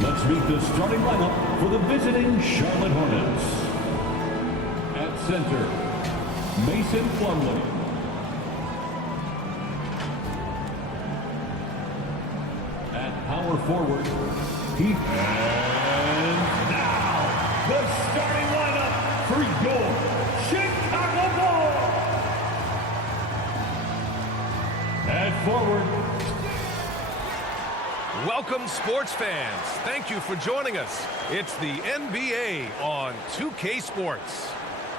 Let's meet the starting lineup for the visiting Charlotte Hornets. At center, Mason Plumlee. At power forward, Heath. And now, the starting lineup for your Chicago Bulls. At forward, welcome, sports fans. Thank you for joining us. It's the NBA on 2K Sports.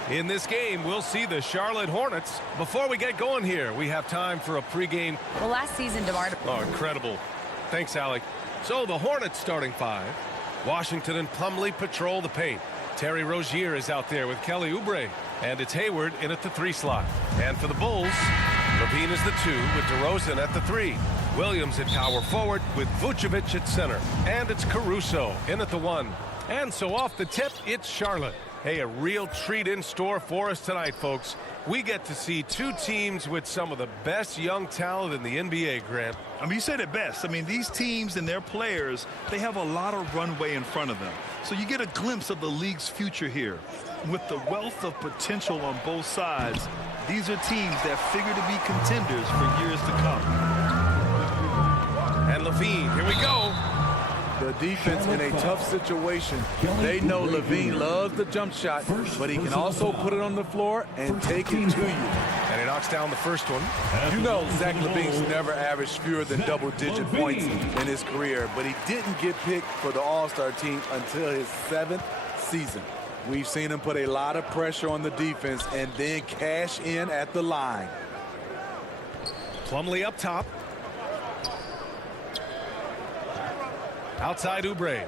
In this game, we'll see the Charlotte Hornets. Before we get going here, we have time for a pregame. Well, last season, DeMar... Oh, incredible. Thanks, Alec. So the Hornets starting five. Washington and Plumlee patrol the paint. Terry Rozier is out there with Kelly Oubre. And it's Hayward in at the 3 slot. And for the Bulls, Levine is the 2 with DeRozan at the 3. Williams at power forward with Vucevic at center. And it's Caruso in at the 1. And so off the tip, it's Charlotte. Hey, a real treat in store for us tonight, folks. We get to see two teams with some of the best young talent in the NBA, Grant. I mean, you said it best. I mean, these teams and their players, they have a lot of runway in front of them. So you get a glimpse of the league's future here. With the wealth of potential on both sides, these are teams that figure to be contenders for years to come. And Levine, here we go. The defense in a tough situation. They know Levine loves the jump shot, but he can also put it on the floor and take it to you. And he knocks down the first one. You know Zach Levine's never averaged fewer than double-digit points in his career, but he didn't get picked for the All-Star team until his 7th season. We've seen him put a lot of pressure on the defense and then cash in at the line. Plumlee up top. Outside Oubre.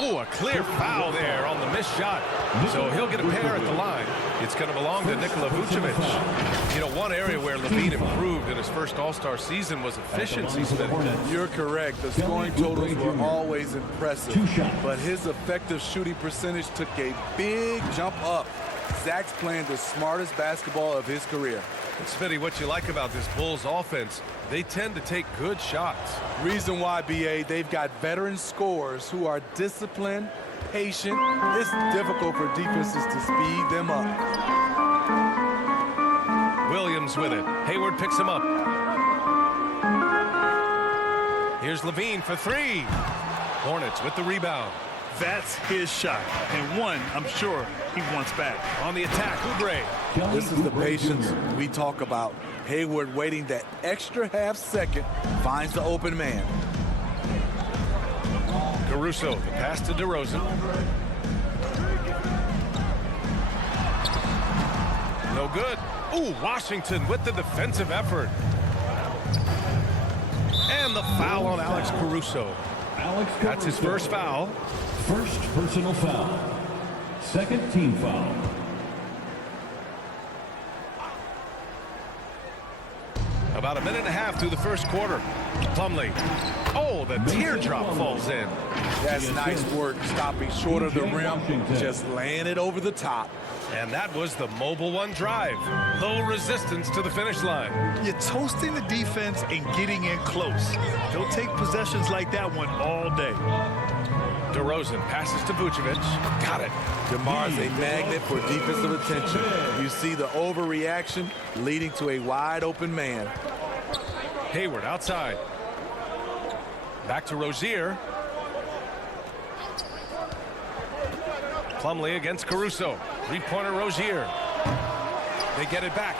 Oh, a clear foul there on the missed shot. So he'll get a pair at the line. It's going to belong to Nikola Vucevic. You know, one area where Levine improved in his first All-Star season was efficiency. You're correct. The scoring totals were always impressive, but his effective shooting percentage took a big jump up. Zach's playing the smartest basketball of his career. And Smitty, what you like about this Bulls offense, they tend to take good shots. Reason why, BA, they've got veteran scorers who are disciplined, patient. It's difficult for defenses to speed them up. Williams with it. Hayward picks him up. Here's Levine for 3. Hornets with the rebound. That's his shot, and one I'm sure he wants back. On the attack, Oubre. This is the patience we talk about. Hayward waiting that extra half second, finds the open man. Caruso, the pass to DeRozan. No good. Ooh, Washington with the defensive effort. And the foul on Alex Caruso. That's his first foul. First personal foul. Second team foul. About a minute and a half through the first quarter. Plumlee. Oh, the teardrop falls in. That's nice work, stopping short of the rim, just laying it over the top. And that was the Mobile One drive. Low resistance to the finish line. You're toasting the defense and getting in close. They'll take possessions like that one all day. DeRozan passes to Vucevic. Got it. DeMar's a magnet for defensive attention. You see the overreaction leading to a wide open man. Hayward outside. Back to Rozier. Plumlee against Caruso. 3-pointer Rozier. They get it back.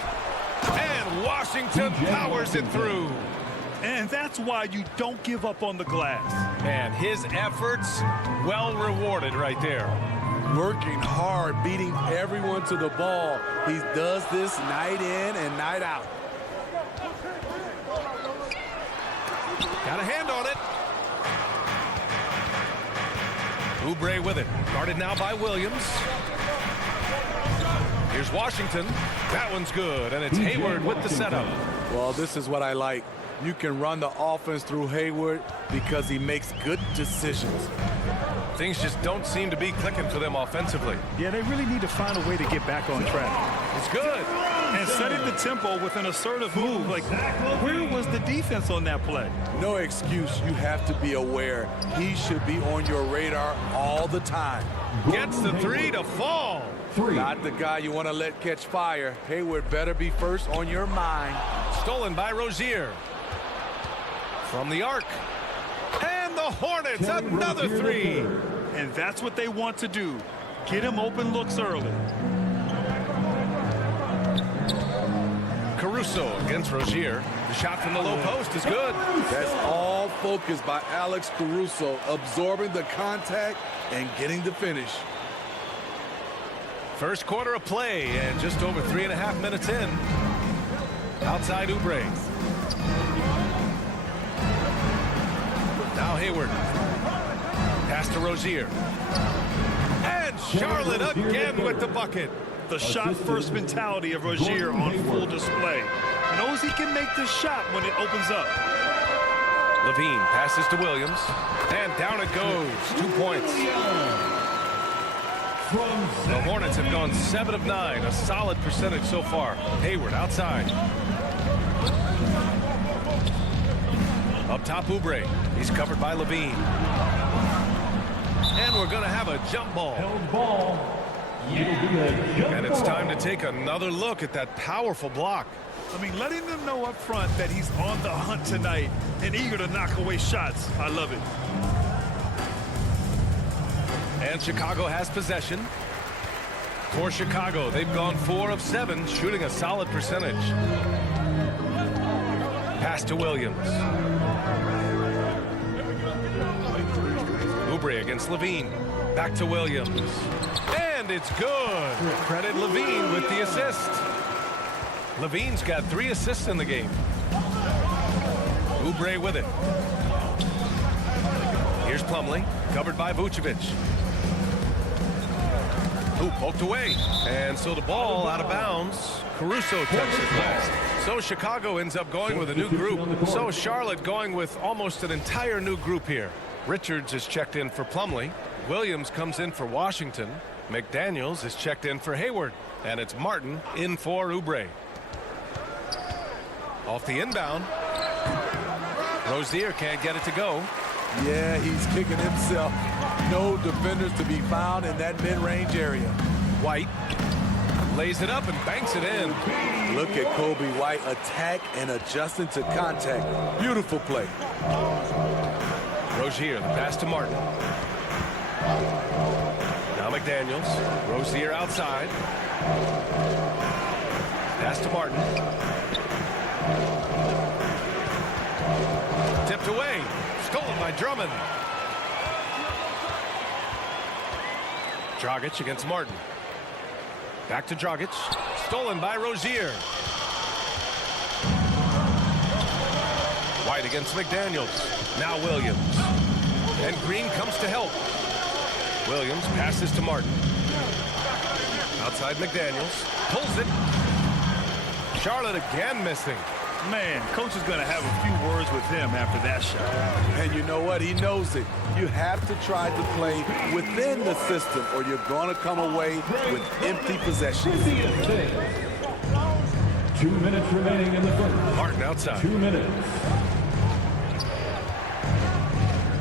And Washington powers it through. And that's why you don't give up on the glass. And his efforts well rewarded right there. Working hard, beating everyone to the ball. He does this night in and night out. Got a hand on it. Oubre with it. Guarded now by Williams. Here's Washington. That one's good, and it's Hayward with the setup. Well, this is what I like. You can run the offense through Hayward because he makes good decisions. Things just don't seem to be clicking for them offensively. Yeah, they really need to find a way to get back on track. It's good. And setting the tempo with an assertive move. Like, where was the defense on that play? No excuse. You have to be aware. He should be on your radar all the time. Gets the three to fall. Not the guy you want to let catch fire. Hayward better be first on your mind. Stolen by Rozier. From the arc. And the Hornets, another three. And that's what they want to do. Get him open looks early. Caruso against Rozier. The shot from the low post is good. That's all focused by Alex Caruso, absorbing the contact and getting the finish. First quarter of play and just over 3.5 minutes in. Outside Oubre. Now Hayward. Pass to Rozier. And Charlotte again with the bucket. The shot-first mentality of Rozier on full display. Knows he can make this shot when it opens up. Levine passes to Williams. And down it goes. 2 points. The Hornets have gone 7 of 9. A solid percentage so far. Hayward outside. Up top Oubre. He's covered by Levine. And we're going to have a jump ball. And it's time to take another look at that powerful block. I mean, letting them know up front that he's on the hunt tonight and eager to knock away shots. I love it. And Chicago has possession. For Chicago, they've gone 4 of 7, shooting a solid percentage. Pass to Williams. Oubre against Levine. Back to Williams. And it's good. Credit Levine with the assist. Levine's got 3 assists in the game. Oubre with it. Here's Plumlee, covered by Vucevic. Who poked away. And so the ball out of bounds. Caruso touches last. So Chicago ends up going with a new group. So Charlotte going with almost an entire new group here. Richards is checked in for Plumlee. Williams comes in for Washington. McDaniels is checked in for Hayward. And it's Martin in for Oubre. Off the inbound. Rozier can't get it to go. Yeah, he's kicking himself. No defenders to be found in that mid-range area. White lays it up and banks it in. Look at Kobe White attack and adjusting to contact. Beautiful play. Rozier, the pass to Martin. Now McDaniels. Rozier outside. Pass to Martin. Tipped away. Stolen by Drummond. Dragic against Martin. Back to Dragic. Stolen by Rozier. White against McDaniels. Now Williams. And Green comes to help. Williams passes to Martin. Outside McDaniels. Pulls it. Charlotte again missing. Man, coach is going to have a few words with him after that shot. And you know what? He knows it. You have to try to play within the system or you're going to come away with empty possessions. 2 minutes remaining in the first. Martin outside. 2 minutes.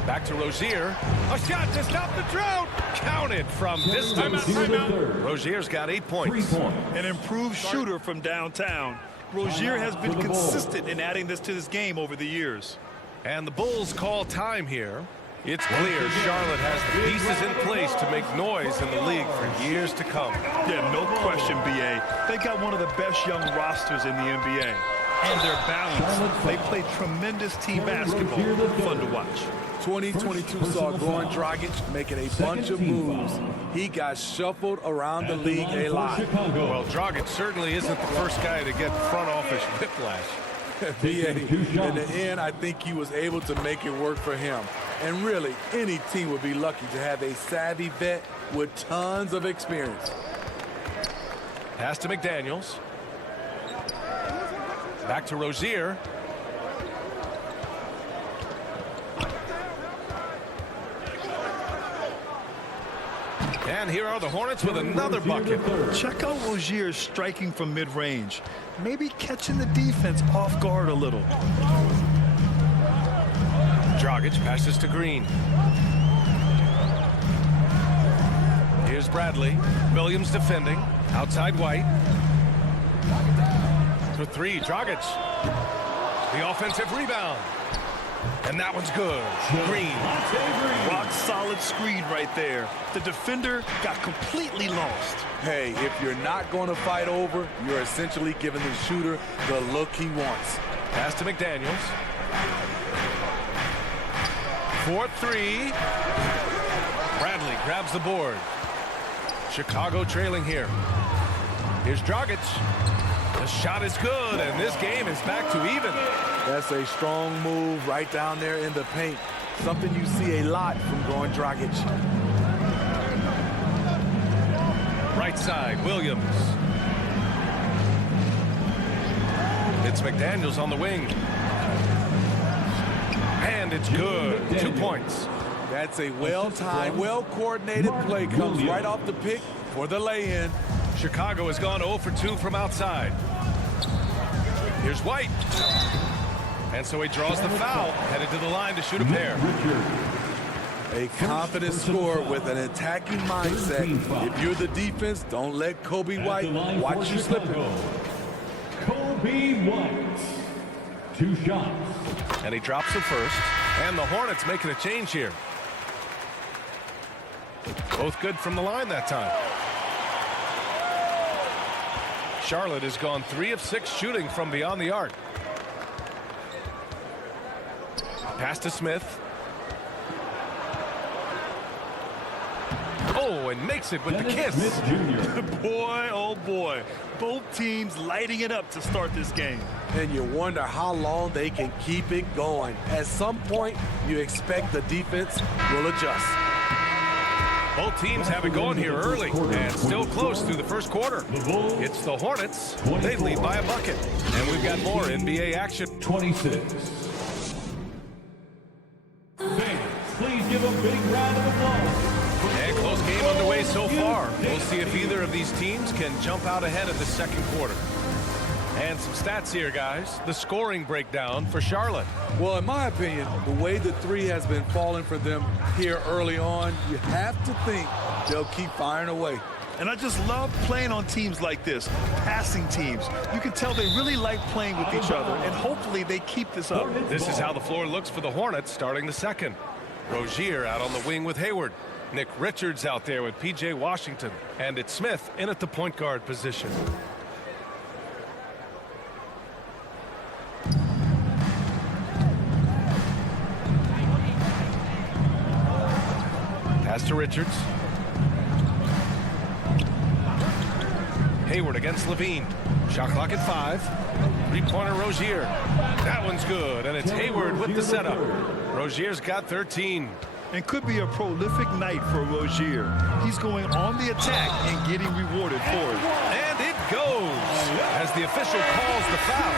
Back to Rozier. A shot to stop the drought. Counted from distance. Rozier's got 8 points. An improved shooter from downtown. Rozier has been consistent in adding this to this game over the years. And the Bulls call time here. It's clear Charlotte has the pieces in place to make noise in the league for years to come. Yeah, no question, B.A. They got one of the best young rosters in the NBA. And they're balanced. They play tremendous team basketball. Fun to watch. 2022 saw Goran Dragic making a bunch of moves. He got shuffled around the league a lot. Well, Dragic certainly isn't the first guy to get front office whiplash. In the end, I think he was able to make it work for him. And really, any team would be lucky to have a savvy vet with tons of experience. Pass to McDaniels. Back to Rozier. And here are the Hornets with another bucket. Check out Rozier striking from mid-range. Maybe catching the defense off guard a little. Dragic passes to Green. Here's Bradley. Williams defending. Outside White. For three, Dragic. The offensive rebound. And that one's good. Green. Rock solid screen right there. The defender got completely lost. Hey, if you're not going to fight over, you're essentially giving the shooter the look he wants. Pass to McDaniels. 4-3. Bradley grabs the board. Chicago trailing here. Here's Dragic. The shot is good, and this game is back to even. That's a strong move right down there in the paint. Something you see a lot from Goran Dragic. Right side, Williams. It's McDaniels on the wing. And it's good. 2 points. That's a well-timed, well-coordinated play. Comes right off the pick for the lay-in. Chicago has gone 0 for 2 from outside. Here's White. And so he draws the foul, headed to the line to shoot a pair. A confident scorer with an attacking mindset. If you're the defense, don't let Kobe White watch you slipping. Kobe White. 2 shots. And he drops the first. And the Hornets making a change here. Both good from the line that time. Charlotte has gone 3 of 6 shooting from beyond the arc. Pass to Smith. Oh, and makes it with the kiss. Boy, oh boy. Both teams lighting it up to start this game. And you wonder how long they can keep it going. At some point, you expect the defense will adjust. Both teams have it going here early and still close through the first quarter. It's the Hornets. They lead by a bucket. And we've got more NBA action. 26. Fans, please give a big round of applause. And close game underway so far. We'll see if either of these teams can jump out ahead of the second quarter. And some stats here, guys. The scoring breakdown for Charlotte. Well, in my opinion, the way the three has been falling for them here early on, you have to think they'll keep firing away. And I just love playing on teams like this, passing teams. You can tell they really like playing with each other, and hopefully they keep this up. This is how the floor looks for the Hornets starting the second. Rozier out on the wing with Hayward. Nick Richards out there with P.J. Washington. And it's Smith in at the point guard position. Pass to Richards. Hayward against Levine. Shot clock at 5. Three-pointer Rozier. That one's good, and it's Hayward with the setup. Rozier's got 13. And could be a prolific night for Rozier. He's going on the attack and getting rewarded for it. And it goes as the official calls the foul.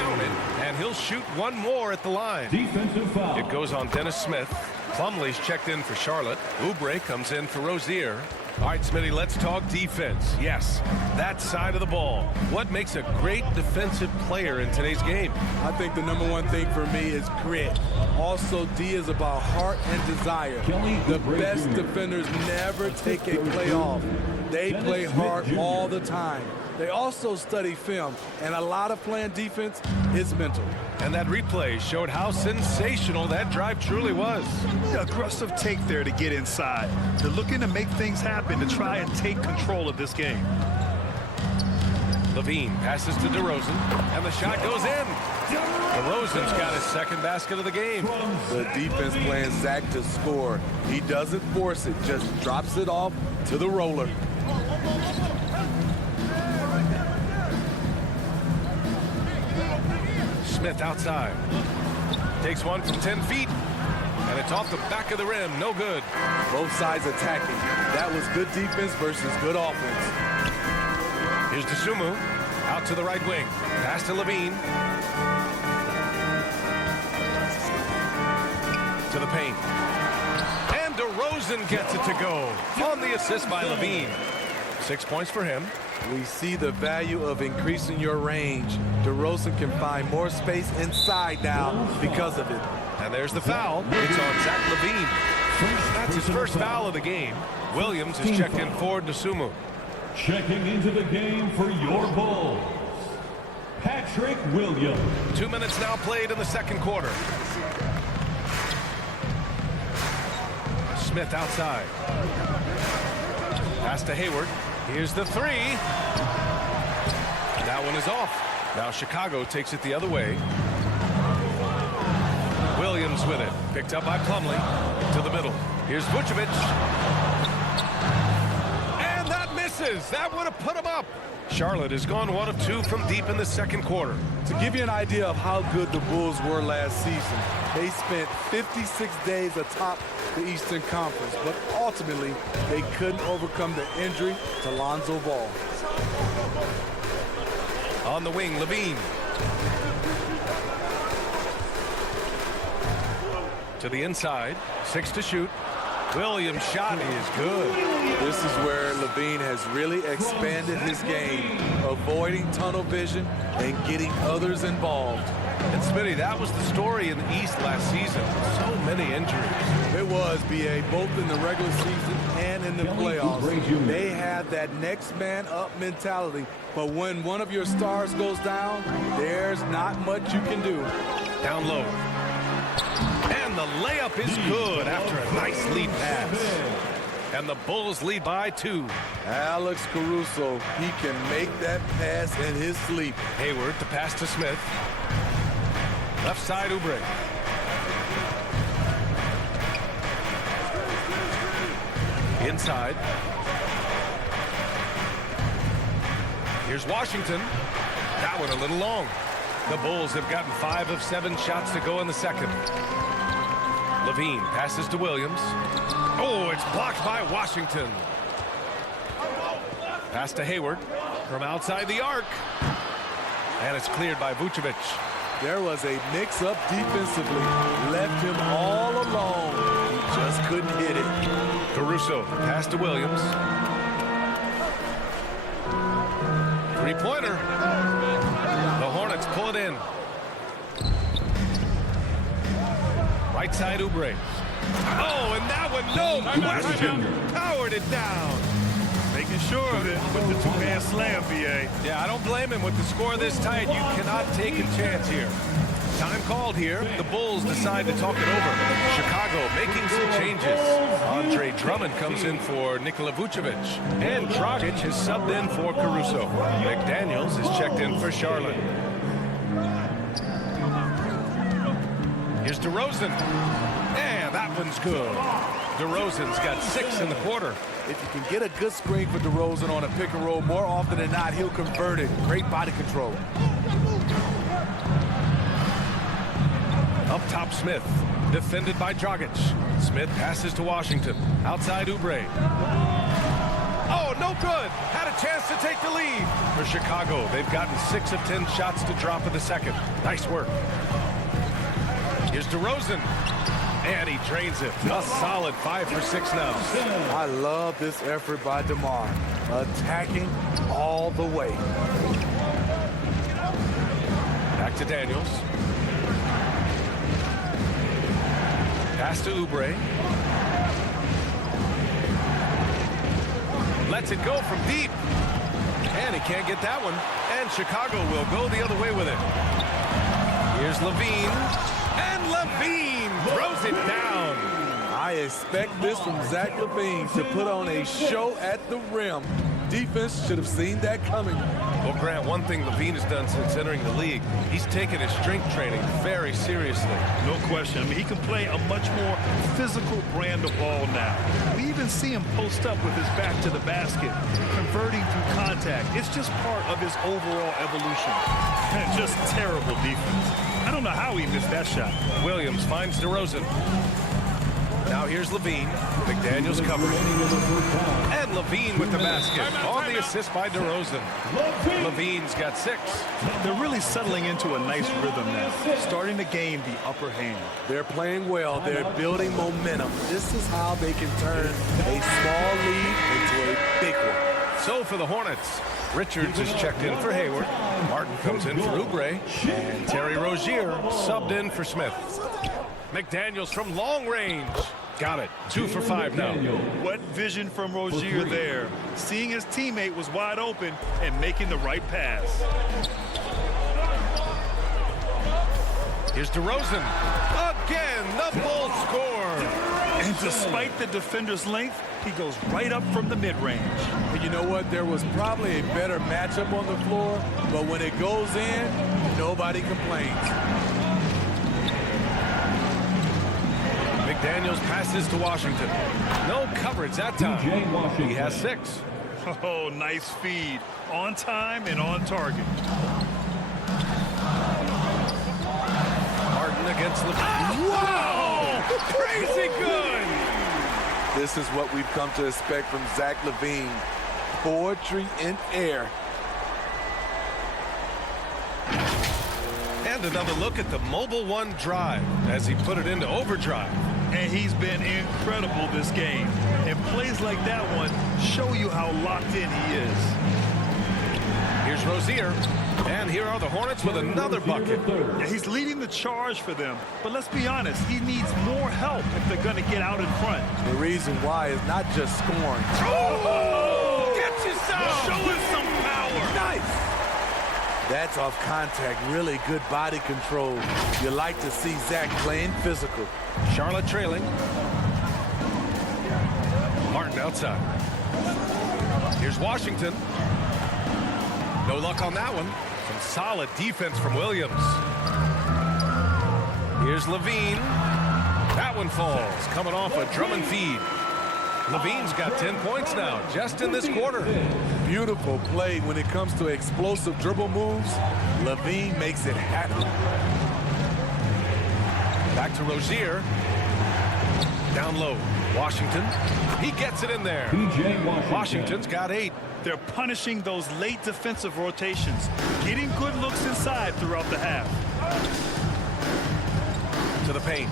Count it, and he'll shoot one more at the line. Defensive foul. It goes on Dennis Smith. Plumlee's checked in for Charlotte. Oubre comes in for Rozier. All right, Smitty, let's talk defense. Yes, that side of the ball. What makes a great defensive player in today's game? I think the number one thing for me is grit. Also, D is about heart and desire. The best defenders never take a play off. They play hard all the time. They also study film, and a lot of playing defense is mental. And that replay showed how sensational that drive truly was. Aggressive take there to get inside. They're looking to make things happen to try and take control of this game. Levine passes to DeRozan, and the shot goes in. DeRozan's got his second basket of the game. The defense playing Zach to score. He doesn't force it, just drops it off to the roller. Smith outside. Takes one from 10 feet. And it's off the back of the rim. No good. Both sides attacking. That was good defense versus good offense. Here's DeSumo. Out to the right wing. Pass to Levine. To the paint. And DeRozan DeRozan gets it to go on the assist by Levine. 6 points for him. We see the value of increasing your range. DeRozan can find more space inside now because of it. And there's the foul. It's on Zach Levine. That's his first foul of the game. Williams is checked in for Dosunmu. Checking into the game for your Bulls, Patrick Williams. 2 minutes now played in the second quarter. Smith outside. Pass to Hayward. Here's the three. That one is off. Now Chicago takes it the other way. Williams with it. Picked up by Plumlee. To the middle. Here's Vucevic. And that misses. That would have put him up. Charlotte has gone 1 of 2 from deep in the second quarter. To give you an idea of how good the Bulls were last season, they spent 56 days atop the Eastern Conference, but ultimately they couldn't overcome the injury to Lonzo Ball. On the wing, Levine. To the inside, 6 to shoot. Williams' shot is good. This is where Levine has really expanded his game, avoiding tunnel vision and getting others involved. And Smitty, that was the story in the East last season. So many injuries. It was, B.A., both in the regular season and in the playoffs. They had that next man up mentality, but when one of your stars goes down, there's not much you can do. Down low. And the layup is good after a nice lead pass. And the Bulls lead by 2. Alex Caruso, he can make that pass in his sleep. Hayward to pass to Smith. Left side, Oubre. Inside. Here's Washington. That one a little long. The Bulls have gotten 5 of 7 shots to go in the second. Levine passes to Williams. Oh, it's blocked by Washington. Pass to Hayward from outside the arc. And it's cleared by Vucevic. There was a mix-up defensively. Left him all alone. He just couldn't hit it. Caruso, pass to Williams. Three-pointer. The Hornets pull it in. Right side, Oubre. Oh, and that one, no question, powered it down. Making sure of it with the two-hand slam, B.A. Yeah, I don't blame him with the score this tight. You cannot take a chance here. Time called here. The Bulls decide to talk it over. Chicago making some changes. Andre Drummond comes in for Nikola Vucevic. And Dragic is subbed in for Caruso. McDaniels is checked in for Charlotte. Here's DeRozan. And that one's good. DeRozan's got 6 in the quarter. If you can get a good screen for DeRozan on a pick and roll, more often than not, he'll convert it. Great body control. Up top, Smith. Defended by Dragic. Smith passes to Washington. Outside, Oubre. Oh, no good. Had a chance to take the lead. For Chicago, they've gotten 6 of 10 shots to drop in the second. Nice work. Here's DeRozan. And he drains it. A solid 5 for 6 now. I love this effort by DeMar. Attacking all the way. Back to Daniels. Pass to Oubre. Lets it go from deep. And he can't get that one. And Chicago will go the other way with it. Here's Levine. And Levine throws it down. I expect this from Zach Levine to put on a show at the rim. Defense should have seen that coming. Well, Grant, one thing Levine has done since entering the league, he's taken his strength training very seriously. No question. I mean, he can play a much more physical brand of ball now. We even see him post up with his back to the basket, converting through contact. It's just part of his overall evolution. Just terrible defense. I don't know how he missed that shot. Williams finds DeRozan. Now here's Levine. McDaniels covered. And Levine with the basket. On the assist by DeRozan. Levine's got 6. They're really settling into a nice rhythm now, starting to gain the upper hand. They're playing well. They're building momentum. This is how they can turn a small lead into a big one. So for the Hornets, Richards is checked in for Hayward. Martin comes in for Oubre. And Terry Rozier subbed in for Smith. McDaniels from long range. Got it. 2 for 5 now. What vision from Rozier there. Seeing his teammate was wide open and making the right pass. Here's DeRozan. Again, the Bull score. And despite the defender's length, he goes right up from the mid-range. And you know what? There was probably a better matchup on the floor, but when it goes in, nobody complains. McDaniels passes to Washington. No coverage that time. He has 6. Oh, nice feed. On time and on target. Harden against LeBron. Wow! Crazy good! This is what we've come to expect from Zach LaVine. Poetry in air. And another look at the Mobile One drive as he put it into overdrive. And he's been incredible this game. And plays like that one show you how locked in he is. Here's Rozier. And here are the Hornets with another bucket. Yeah, he's leading the charge for them. But let's be honest, he needs more help if they're going to get out in front. The reason why is not just scoring. Oh! Get yourself! Showing some power. Nice! That's off contact. Really good body control. You like to see Zach playing physical. Charlotte trailing. Martin outside. Here's Washington. No luck on that one. Some solid defense from Williams. Here's Levine. That one falls. Coming off a Drummond feed. Levine's got 10 points now, just in this quarter. Beautiful play when it comes to explosive dribble moves. LaVine makes it happen. Back to Rozier. Down low. Washington. He gets it in there. Washington's got 8. They're punishing those late defensive rotations, getting good looks inside throughout the half. To the paint.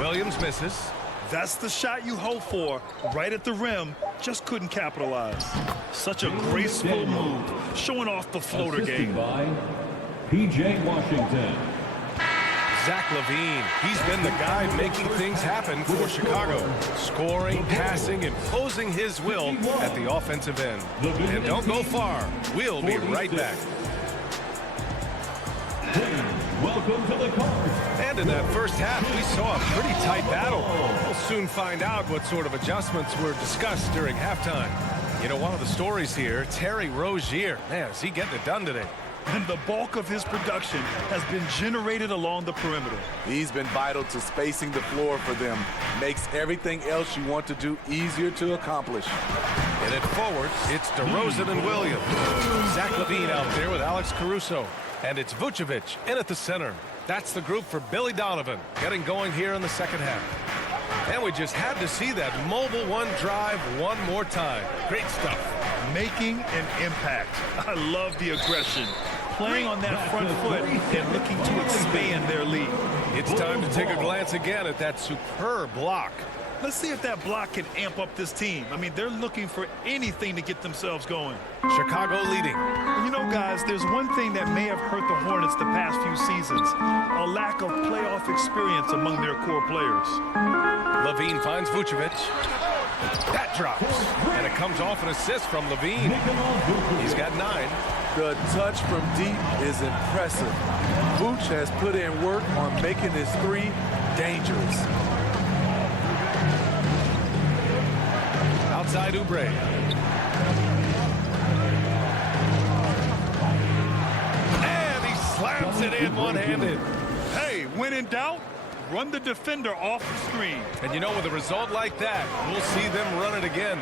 Williams misses. That's the shot you hope for, right at the rim, just couldn't capitalize. Such a graceful move, showing off the floater game. By P.J. Washington. Zach LaVine, he's been the guy making things happen for Chicago. Scoring, passing, imposing his will at the offensive end. And don't go far. We'll be right back. Welcome to the court. And in that first half, we saw a pretty tight battle. We'll soon find out what sort of adjustments were discussed during halftime. You know, one of the stories here, Terry Rozier. Man, is he getting it done today? And the bulk of his production has been generated along the perimeter. He's been vital to spacing the floor for them. Makes everything else you want to do easier to accomplish. And it forward, it's DeRozan and Williams. Zach LaVine out there with Alex Caruso. And it's Vucevic in at the center. That's the group for Billy Donovan getting going here in the second half. And we just had to see that Mobile One drive one more time. Great stuff. Making an impact. I love the aggression. Playing on that front foot and looking to expand their lead. It's time to take a glance again at that superb block. Let's see if that block can amp up this team. I mean, they're looking for anything to get themselves going. Chicago leading. You know, guys, there's one thing that may have hurt the Hornets the past few seasons. A lack of playoff experience among their core players. LaVine finds Vucevic. That drops. And it comes off an assist from LaVine. He's got 9. The touch from deep is impressive. Vooch has put in work on making his 3 dangerous. Outside Oubre. And he slams it in one-handed. Hey, when in doubt, run the defender off the screen. And you know, with a result like that, we'll see them run it again.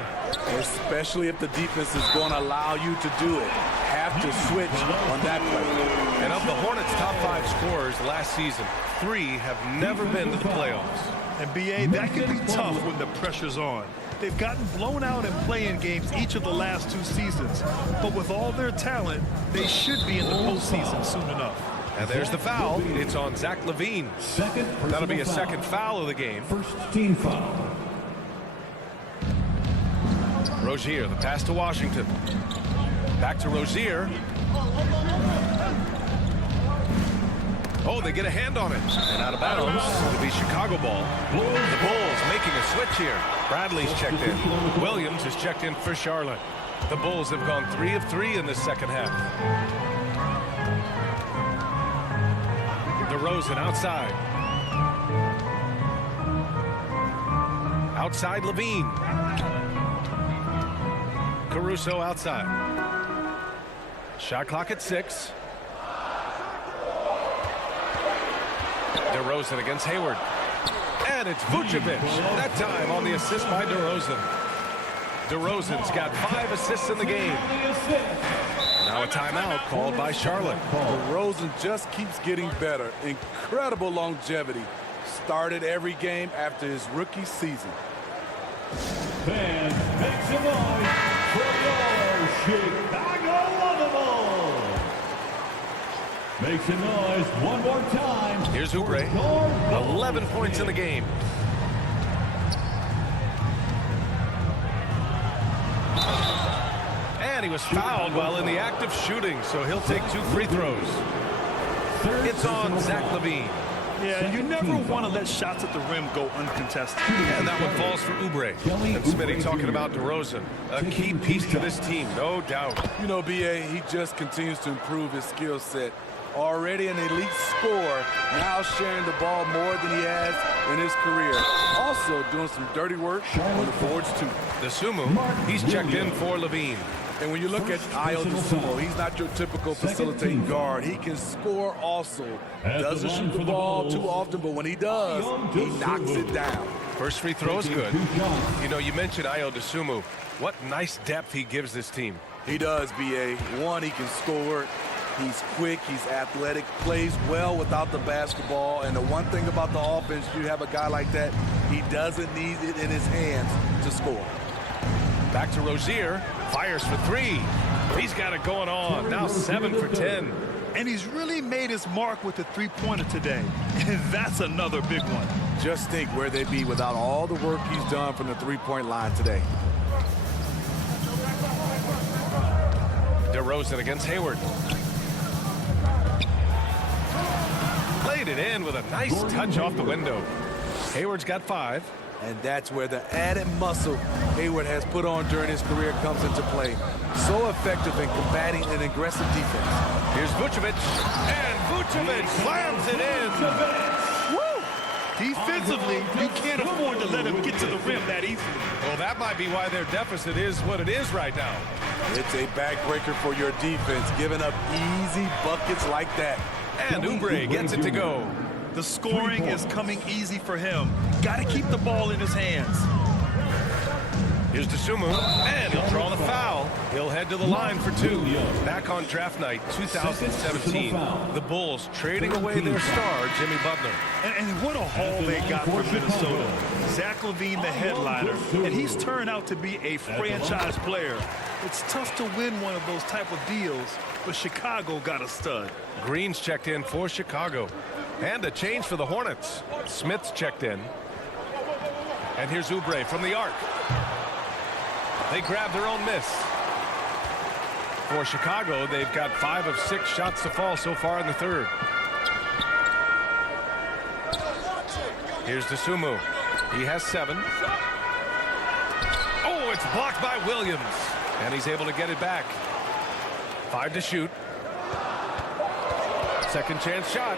Especially if the defense is going to allow you to do it. Have to switch on that play. And of the Hornets' top 5 scorers last season, 3 have never been to the playoffs. And BA, that can be tough when the pressure's on. They've gotten blown out in play-in games each of the last 2 seasons. But with all their talent, they should be in the postseason soon enough. And there's the foul. It's on Zach LaVine. That'll be a second foul of the game. First team foul. Rozier, the pass to Washington. Back to Rozier. Oh, they get a hand on it. And out of bounds. It'll be Chicago ball. The Bulls making a switch here. Bradley's checked in. Williams is checked in for Charlotte. The Bulls have gone 3 of 3 in the second half. DeRozan outside. Outside LaVine. Caruso outside. Shot clock at 6. DeRozan against Hayward. And it's Vucevic. That time on the assist by DeRozan. DeRozan's got 5 assists in the game. Now a timeout called by Charlotte. DeRozan just keeps getting better. Incredible longevity. Started every game after his rookie season. Fans, make some noise for your Chicago Wonderful. Make some noise one more time. Here's Oubre. 11 points in the game. And he was fouled while in the act of shooting, so he'll take 2 free throws. It's on Zach LaVine. Yeah, you never want to let shots at the rim go uncontested. And that one falls for Oubre. And Smitty talking about DeRozan, a key piece to this team, no doubt. You know, BA, he just continues to improve his skill set. Already an elite scorer, now sharing the ball more than he has in his career. Also doing some dirty work on the boards, too. DeSumo, he's checked in for LaVine. And when you look at DeSumo, he's not your typical facilitating guard. He can score also. Doesn't shoot the ball too often, but when he does, he knocks it down. First free throw is good. You know, you mentioned DeSumo. What nice depth he gives this team. He does, BA. One, he can score. He's quick, he's athletic, plays well without the basketball. And the one thing about the offense, you have a guy like that, he doesn't need it in his hands to score. Back to Rozier, fires for 3. He's got it going on, now 7 for 10. And he's really made his mark with the 3-pointer today. And that's another big one. Just think where they'd be without all the work he's done from the 3-point line today. DeRozan against Hayward. Played it in with a nice touch off the window. Hayward's got 5. And that's where the added muscle Hayward has put on during his career comes into play. So effective in combating an aggressive defense. Here's Vucevic, and Vucevic slams it in. Woo! Defensively, you can't afford to let him get to the rim that easily. Well, that might be why their deficit is what it is right now. It's a backbreaker for your defense, giving up easy buckets like that. And Oubre gets it to go. The scoring is coming easy for him. Got to keep the ball in his hands. Here's DeSumo, and he'll draw the foul. He'll head to the line for 2. Back on draft night 2017, the Bulls trading away their star, Jimmy Butler. And what a haul they got from Minnesota. Zach LaVine, the headliner, and he's turned out to be a franchise player. It's tough to win one of those type of deals, but Chicago got a stud. Green's checked in for Chicago. And a change for the Hornets. Smith's checked in. And here's Oubre from the arc. They grab their own miss. For Chicago, they've got 5 of 6 shots to fall so far in the 3rd. Here's DeSumo. He has 7. Oh, it's blocked by Williams. And he's able to get it back. 5 to shoot. Second chance shot.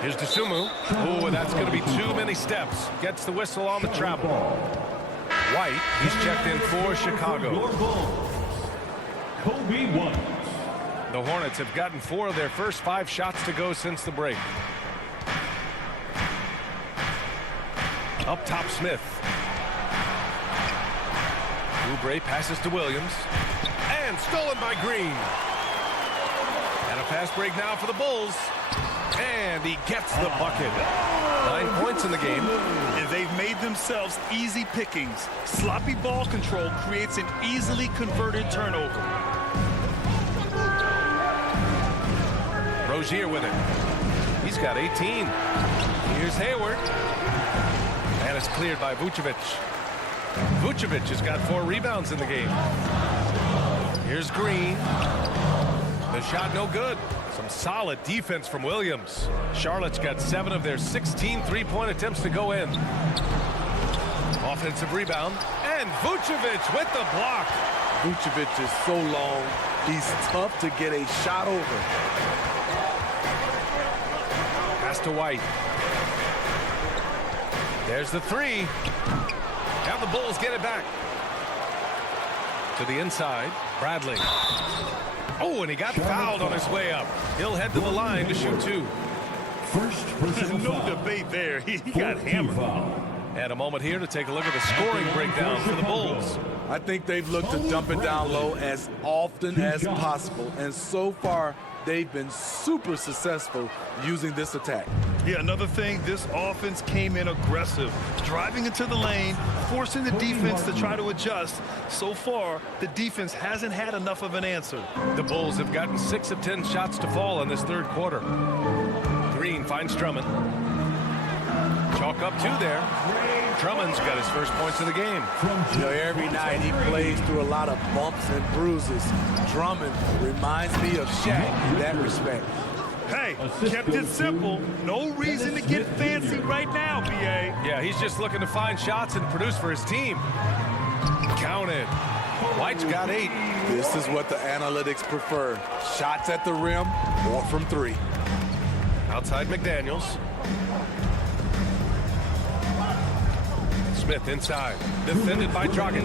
Here's DeSumo. Oh, that's going to be too many steps. Gets the whistle on the travel. White, he's checked in for Chicago. Kobe White. The Hornets have gotten 4 of their first 5 shots to go since the break. Up top, Smith. Oubre passes to Williams. And stolen by Green. And a fast break now for the Bulls. And he gets the bucket. 9 points in the game. And they've made themselves easy pickings. Sloppy ball control creates an easily converted turnover. Rozier with it. He's got 18. Here's Hayward. And it's cleared by Vucevic. Vucevic has got 4 rebounds in the game. Here's Green. The shot no good. Some solid defense from Williams. Charlotte's got 7 of their 16 three-point attempts to go in. Offensive rebound. And Vucevic with the block. Vucevic is so long, he's tough to get a shot over. Pass to White. There's the 3. Now the Bulls get it back. To the inside, Bradley. Oh, and he got fouled on his way up. He'll head to the line to shoot 2. First personal No foul. debate there. He got hammered. Foul. And a moment here to take a look at the scoring breakdown for the Bulls. I think they've looked to dump it down low as often as possible, and so far they've been super successful using this attack. Yeah, another thing, this offense came in aggressive, driving into the lane, forcing the defense to try to adjust. So far, the defense hasn't had enough of an answer. The Bulls have gotten 6 of 10 shots to fall in this third quarter. Green finds Drummond. Chalk up 2 there. Drummond's got his first points of the game. You know, every night he plays through a lot of bumps and bruises. Drummond reminds me of Shaq in that respect. Hey, kept it simple. No reason to get fancy right now, B.A. Yeah, he's just looking to find shots and produce for his team. Counted. White's got 8. This is what the analytics prefer. Shots at the rim or from 3. Outside McDaniels. Smith inside. Defended by Dragic.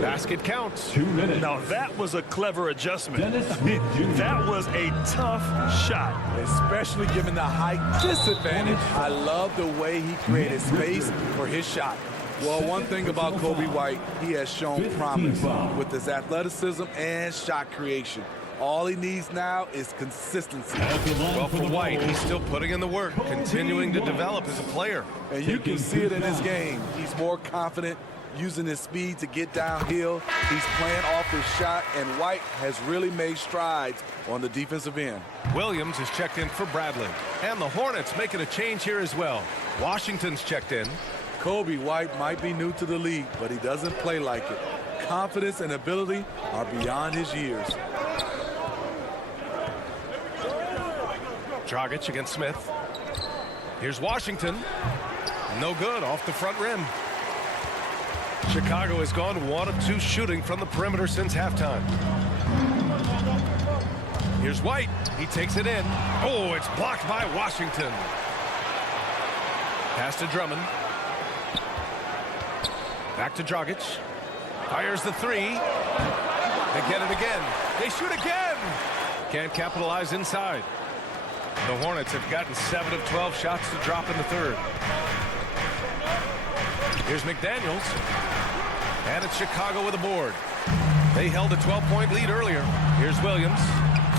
Basket counts. 2 minutes. Now that was a clever adjustment. That was a tough shot. Especially given the height disadvantage. I love the way he created space for his shot. Well, one thing about Kobe White, he has shown promise with his athleticism and shot creation. All he needs now is consistency. Well, for White, he's still putting in the work, continuing to develop as a player. And you can see it in his game. He's more confident, using his speed to get downhill. He's playing off his shot, and White has really made strides on the defensive end. Williams is checked in for Bradley. And the Hornets making a change here as well. Washington's checked in. Kobe White might be new to the league, but he doesn't play like it. Confidence and ability are beyond his years. Dragic against Smith. Here's Washington. No good, off the front rim. Chicago has gone 1 of 2 shooting from the perimeter since halftime. Here's White. He takes it in. Oh, it's blocked by Washington. Pass to Drummond. Back to Dragic. Fires the 3. They get it again. They shoot again. Can't capitalize inside. The Hornets have gotten 7 of 12 shots to drop in the third. Here's McDaniels. And it's Chicago with a board. They held a 12-point lead earlier. Here's Williams.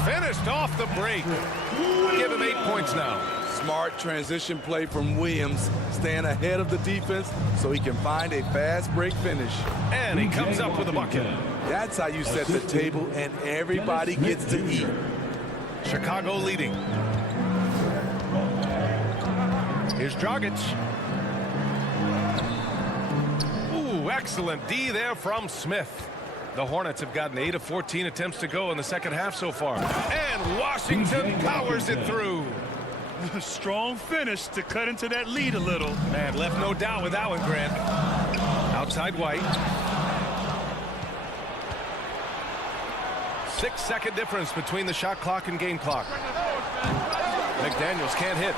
Finished off the break. Give him 8 points now. Smart transition play from Williams, staying ahead of the defense so he can find a fast break finish. And he comes up with a bucket. That's how you set the table and everybody gets to eat. Chicago leading. Here's Dragic. Ooh, excellent D there from Smith. The Hornets have gotten 8 of 14 attempts to go in the second half so far. And Washington powers it through. Strong finish to cut into that lead a little. Man, left no doubt with that one, Grant. Outside White. 6-second difference between the shot clock and game clock. McDaniels can't hit.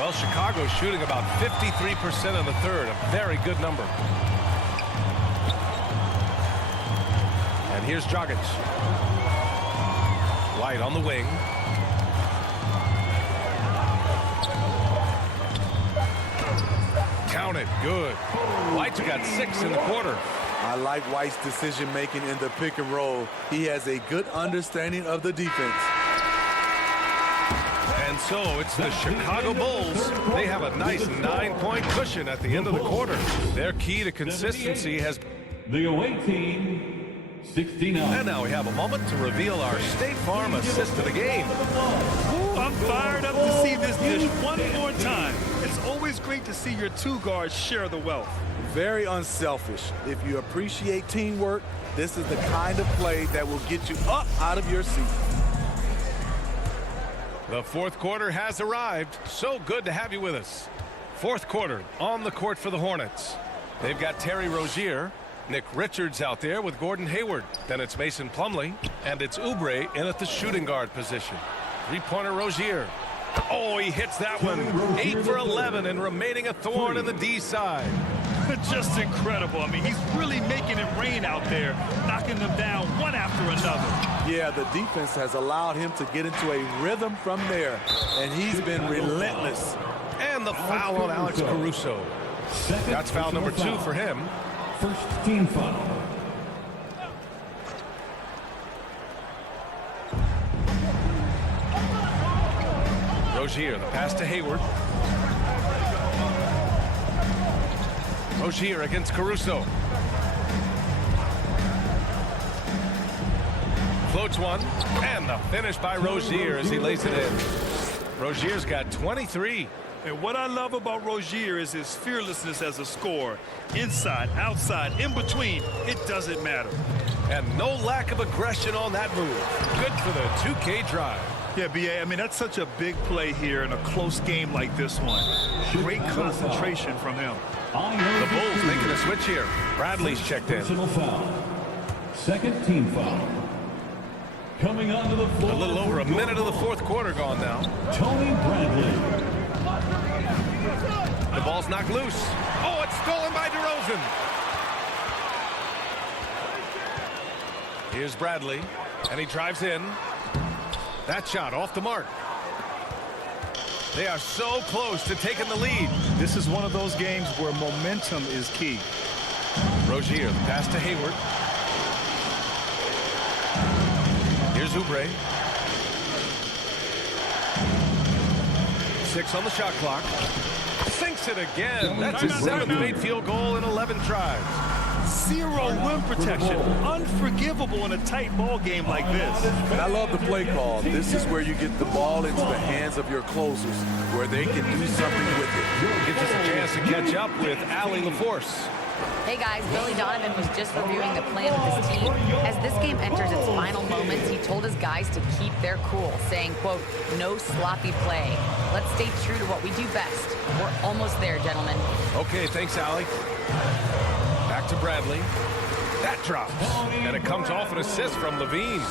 Well, Chicago's shooting about 53% in the third, a very good number. And here's Dragic. White on the wing. Count it, good. White's got 6 in the quarter. I like White's decision-making in the pick and roll. He has a good understanding of the defense. And so it's the Chicago Bulls. They have a nice 9-point cushion at the end of the quarter. Their key to consistency has... The away team, 69. And now we have a moment to reveal our State Farm assist of the game. Ooh, I'm fired up to see this dish one more time. It's always great to see your two guards share the wealth. Very unselfish. If you appreciate teamwork, this is the kind of play that will get you up out of your seat. The fourth quarter has arrived. So good to have you with us. Fourth quarter on the court for the Hornets. They've got Terry Rozier, Nick Richards out there with Gordon Hayward. Then it's Mason Plumlee, and it's Oubre in at the shooting guard position. Three-pointer Rozier. Oh, he hits that one. 8 for 11 and remaining a thorn in the D side. Just incredible. I mean, he's really making it rain out there, knocking them down one after another. Yeah, the defense has allowed him to get into a rhythm from there, and he's been relentless. And the foul on Alex Caruso. That's foul number 2 for him. First team foul. Rozier, the pass to Hayward. Rozier against Caruso. Floats one, and the finish by Rozier as he lays it in. Rozier's got 23. And what I love about Rozier is his fearlessness as a scorer. Inside, outside, in between, it doesn't matter. And no lack of aggression on that move. Good for the 2K drive. Yeah, B.A., I mean, that's such a big play here in a close game like this one. Great concentration from him. The Bulls making a switch here. Bradley's checked in. Personal foul. Second team foul. Coming onto the floor. A little over a minute of the fourth quarter gone now. Tony Bradley. The ball's knocked loose. Oh, it's stolen by DeRozan. Here's Bradley, and he drives in. That shot off the mark. They are so close to taking the lead. This is one of those games where momentum is key. Rozier, the pass to Hayward. Here's Oubre. 6 on the shot clock. Sinks it again. That's his 7th made field goal in 11 tries. Zero rim protection. Unforgivable in a tight ball game like this. And I love the play call. This is where you get the ball into the hands of your closers, where they can do something with it. Gives us a chance to catch up with Allie LaForce. Hey guys, Billy Donovan was just reviewing the plan with his team. As this game enters its final moments, he told his guys to keep their cool, saying, quote, no sloppy play. Let's stay true to what we do best. We're almost there, gentlemen. Okay, thanks, Allie. Back to Bradley. That drops. And it comes off an assist from Levine.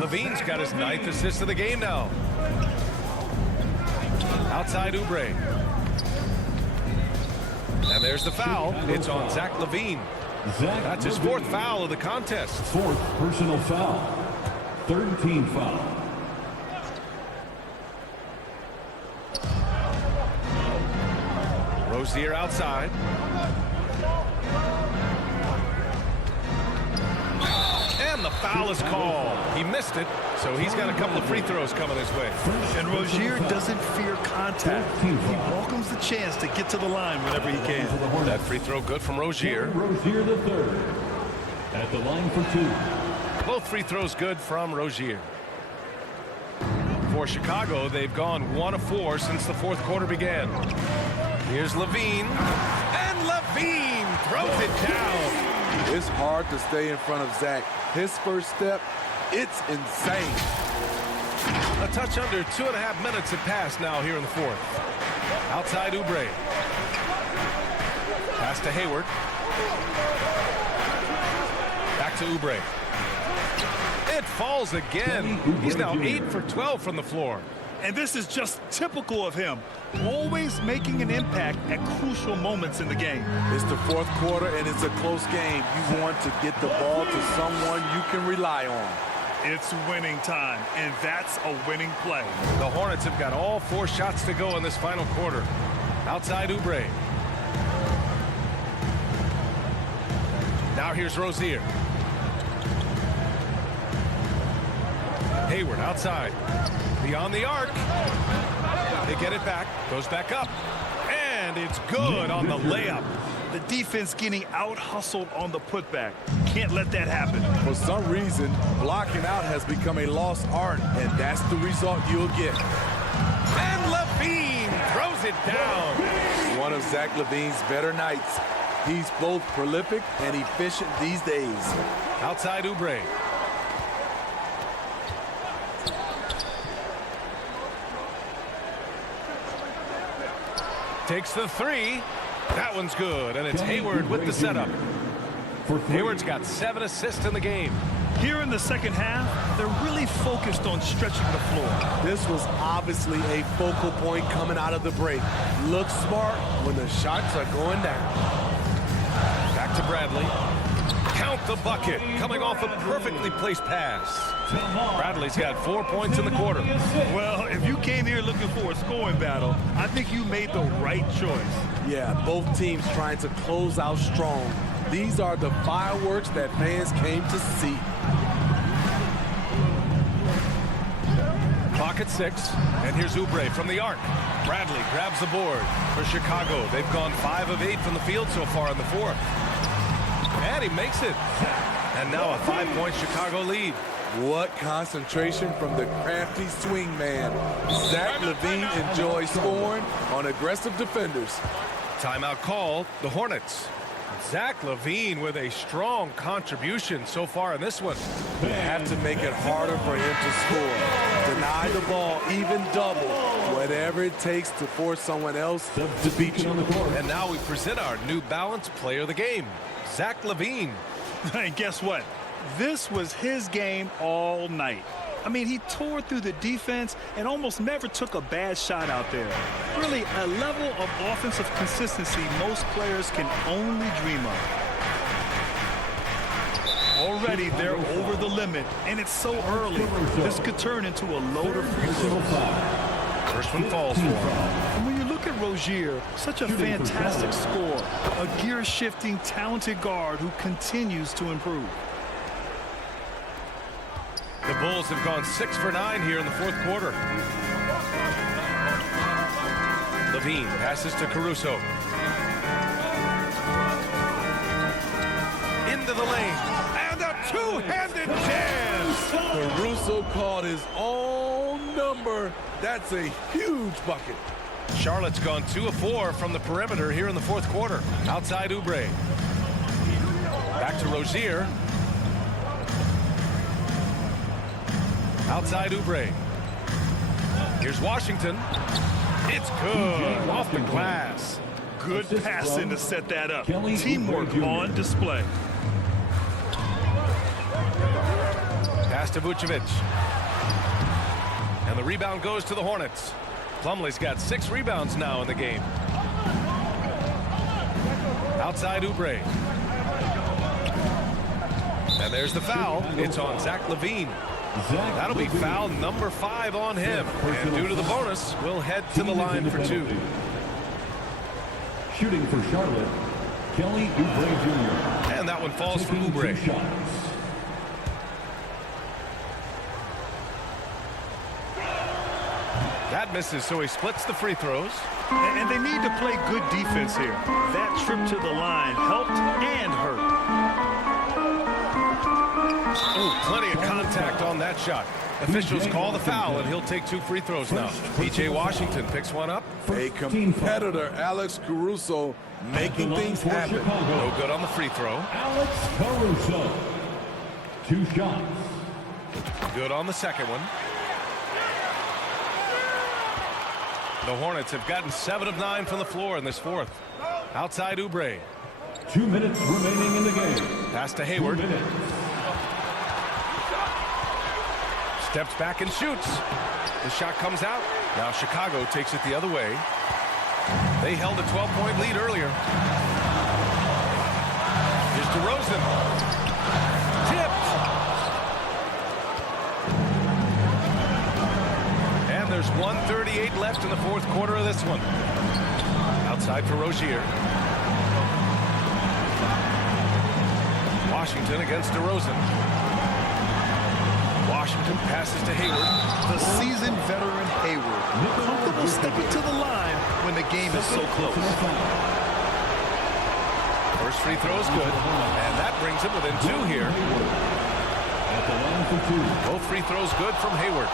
Levine's got his 9th assist of the game now. Outside Oubre. And there's the foul. It's on Zach Levine. That's his 4th foul of the contest. 4th personal foul. 3rd team foul. Rozier outside. And the foul is called. He missed it, so he's got a couple of free throws coming his way. And Rozier doesn't fear contact. He welcomes the chance to get to the line whenever he can. That free throw good from Rozier. Rozier the 3rd. At the line for 2. Both free throws good from Rozier. For Chicago, they've gone 1 of 4 since the fourth quarter began. Here's Levine. And Levine throws it down. It's hard to stay in front of Zach. His first step, it's insane. A touch under 2.5 minutes have passed now here in the fourth. Outside Oubre. Pass to Hayward. Back to Oubre. It falls again. He's now 8 for 12 from the floor. And this is just typical of him. Always making an impact at crucial moments in the game. It's the fourth quarter, and it's a close game. You want to get the ball to someone you can rely on. It's winning time, and that's a winning play. The Hornets have got all 4 shots to go in this final quarter. Outside Oubre. Now here's Rozier. Hayward outside. Beyond the arc. They get it back. Goes back up. And it's good on the layup. The defense getting out-hustled on the putback. Can't let that happen. For some reason, blocking out has become a lost art, and that's the result you'll get. And Levine throws it down. One of Zach LaVine's better nights. He's both prolific and efficient these days. Outside Oubre. Takes the three. That one's good, and it's Hayward with the setup. Hayward's got 7 assists in the game. Here in the second half, they're really focused on stretching the floor. This was obviously a focal point coming out of the break. Look smart when the shots are going down. Back to Bradley. Count the bucket, coming off a perfectly placed pass. Bradley's got 4 points in the quarter. Well, if you came here looking for a scoring battle, I think you made the right choice. Yeah, both teams trying to close out strong. These are the fireworks that fans came to see. Clock at 6, and here's Oubre from the arc. Bradley grabs the board for Chicago. They've gone 5 of 8 from the field so far in the fourth. And he makes it. And now a 5-point Chicago lead. What concentration from the crafty swing man. Zach LaVine enjoys scoring on aggressive defenders. Timeout called, the Hornets. Zach LaVine with a strong contribution so far in this one. You have to make it harder for him to score. Deny the ball, even double. Whatever it takes to force someone else to beat you. And now we present our New Balance player of the game, Zach LaVine. And guess what? This was his game all night. I mean, he tore through the defense and almost never took a bad shot out there. Really, a level of offensive consistency most players can only dream of. Already, they're over the limit, and it's so early. This could turn into a load of free throws. First one falls for him. And when you look at Rozier, such a fantastic scorer, a gear-shifting, talented guard who continues to improve. The Bulls have gone 6 for 9 here in the fourth quarter. LaVine passes to Caruso. Into the lane. And a two-handed jam. Caruso called his own number. That's a huge bucket. Charlotte's gone 2 of 4 from the perimeter here in the fourth quarter. Outside Oubre. Back to Rozier. Outside Oubre. Here's Washington. It's good. Off the glass. Good passing to set that up. Teamwork on display. Pass to Vucevic. And the rebound goes to the Hornets. Plumlee's got 6 rebounds now in the game. Outside Oubre. And there's the foul. It's on Zach LaVine. That'll be foul number 5 on him. And due to the bonus, we'll head to the line for 2. Shooting for Charlotte, Kelly Oubre Jr. And that one falls for Oubre. That misses, so he splits the free throws. And they need to play good defense here. That trip to the line helped and hurt. Oh, plenty of contact on that shot. Officials call the foul, and he'll take 2 free throws now. P.J. Washington picks one up. A competitor, Alex Caruso, making things happen. No good on the free throw. Alex Caruso. 2 shots. Good on the second one. The Hornets have gotten 7 of 9 from the floor in this fourth. Outside Oubre. 2 minutes remaining in the game. Pass to Hayward. Steps back and shoots. The shot comes out. Now Chicago takes it the other way. They held a 12-point lead earlier. Here's DeRozan. Tipped. And there's 1:38 left in the fourth quarter of this one. Outside for Rozier. Washington against DeRozan. Washington passes to Hayward. The seasoned veteran Hayward, comfortable stepping to the line when the game is so close. First free throw is good, and that brings him within 2 here. Both free throws good from Hayward.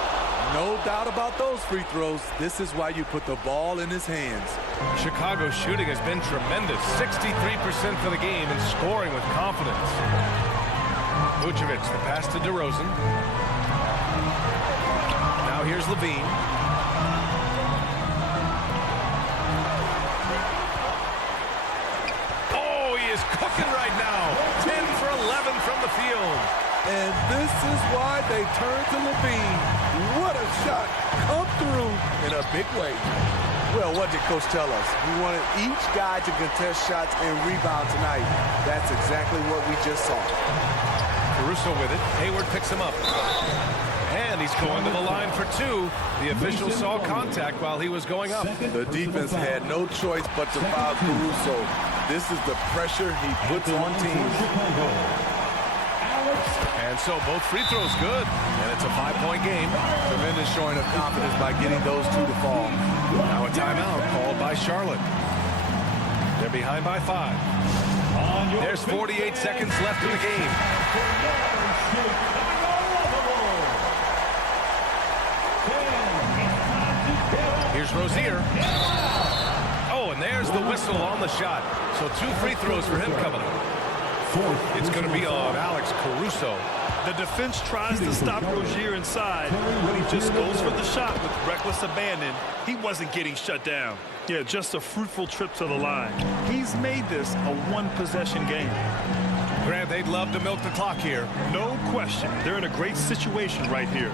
No doubt about those free throws. This is why you put the ball in his hands. Chicago's shooting has been tremendous. 63% for the game and scoring with confidence. Vucevic, the pass to DeRozan. Now here's Levine. Oh, he is cooking right now. 10 for 11 from the field. And this is why they turn to Levine. What a shot. Come through in a big way. Well, what did Coach tell us? We wanted each guy to contest shots and rebound tonight. That's exactly what we just saw. Caruso with it. Hayward picks him up. And he's going to the line for 2. The official saw contact while he was going up. The defense had no choice but to foul Caruso. This is the pressure he puts on teams. And so both free throws good. And it's a 5-point game. Tremendous showing of confidence by getting those 2 to fall. Now a timeout called by Charlotte. They're behind by 5. There's 48 seconds left in the game. Here's Rozier. Oh, and there's the whistle on the shot. So 2 free throws for him coming up. It's going to be on Alex Caruso. The defense tries to stop Rozier inside, but he just goes for the shot with reckless abandon. He wasn't getting shut down. Yeah, just a fruitful trip to the line. He's made this a 1-possession game. Grant, they'd love to milk the clock here. No question. They're in a great situation right here.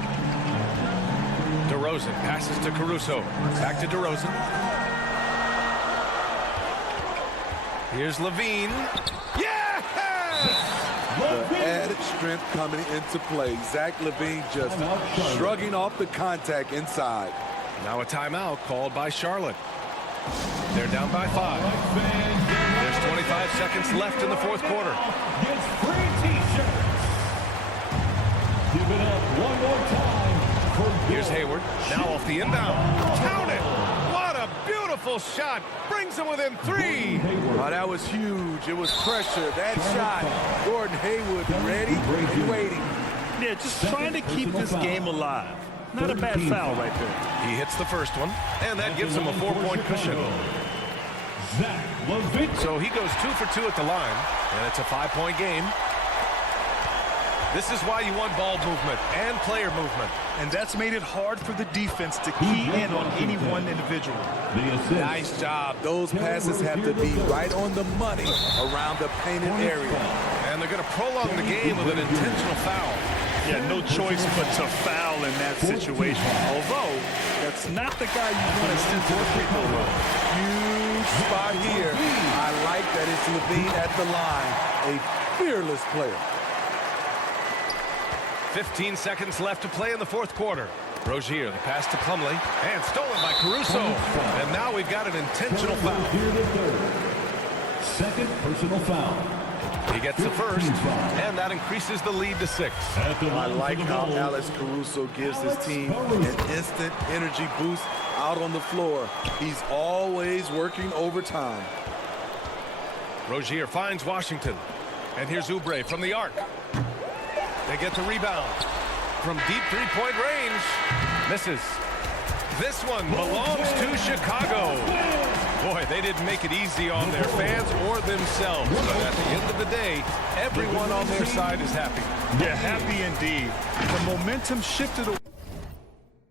DeRozan passes to Caruso. Back to DeRozan. Here's Levine. The added strength coming into play. Zach LaVine just shrugging off the contact inside. Now a timeout called by Charlotte. They're down by 5. There's 25 seconds left in the 4th quarter. Gets free t-shirts. Give it up one more time for Here's Hayward. Now off the inbound. Count it. What a beautiful shot. Brings him within 3. Oh, that was huge. It was pressure. That shot. Gordon Hayward ready and waiting. Yeah, just trying to keep this game alive. Not a bad foul right there. He hits the first one, and that gives him a 4-point cushion. So he goes 2 for 2 at the line, and it's a 5-point game. This is why you want ball movement and player movement. And that's made it hard for the defense to key in on any one individual. Nice job. Those passes have to be right on the money around the painted area. And they're going to prolong the game with an intentional foul. Yeah, no choice but to foul in that situation. Although, that's not the guy you want to send to the free throw line. Huge spot here. I like that it's Levine at the line. A fearless player. 15 seconds left to play in the 4th quarter. Rozier, the pass to Plumlee, and stolen by Caruso. And now we've got an intentional foul. Second personal foul. He gets the first, and that increases the lead to 6. I like how Alex Caruso gives his team an instant energy boost out on the floor. He's always working overtime. Rozier finds Washington. And here's Oubre from the arc. They get the rebound. From deep 3-point range. Misses. This one belongs to Chicago. Boy, they didn't make it easy on their fans or themselves. But at the end of the day, everyone on their side is happy. Yeah, happy indeed. The momentum shifted away.